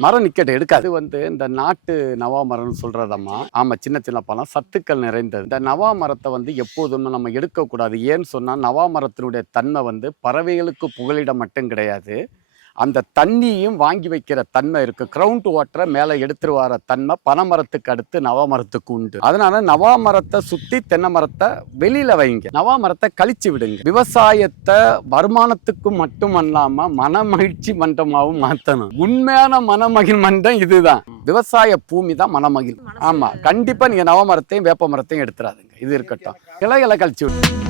மரம் நிக்கட்டு எடுக்காது. இந்த நாட்டு நவா மரம்னு சொல்றதம்மா. ஆமா, சின்ன சின்ன பழம் சத்துக்கள் நிறைந்தது. இந்த நவா மரத்தை எப்போதுமே நம்ம எடுக்கக்கூடாது. ஏன்னு சொன்னா நவா மரத்தினுடைய தன்மை பறவைகளுக்கு புகலிடம் மட்டும் கிடையாது. அந்த தண்ணியும் வாங்கி வைக்கிற தன்மை இருக்கு. கிரவுண்ட் வாட்டரை மேலே எடுத்துட்டு வர தன்மை பனைமரத்துக்கு அடுத்து நவா மரத்துக்கு உண்டு. அதனால நவா மரத்தை சுத்தி தென்னை மரத்தை வெளியில வைங்க. நவா மரத்தை கழிச்சு விடுங்க. விவசாயத்தை வருமானத்துக்கு மட்டும் அல்லாம மன மகிழ்ச்சி மன்றமாவும் மாற்றணும். உண்மையான மனமகிழ் மன்றம் இதுதான். விவசாய பூமி தான் மனமகிழ். ஆமா, கண்டிப்பா நீங்க நவ மரத்தையும் வேப்ப மரத்தையும் எடுத்துறாதுங்க. இது இருக்கட்டும். கிளைகளை கழிச்சு விடுங்க.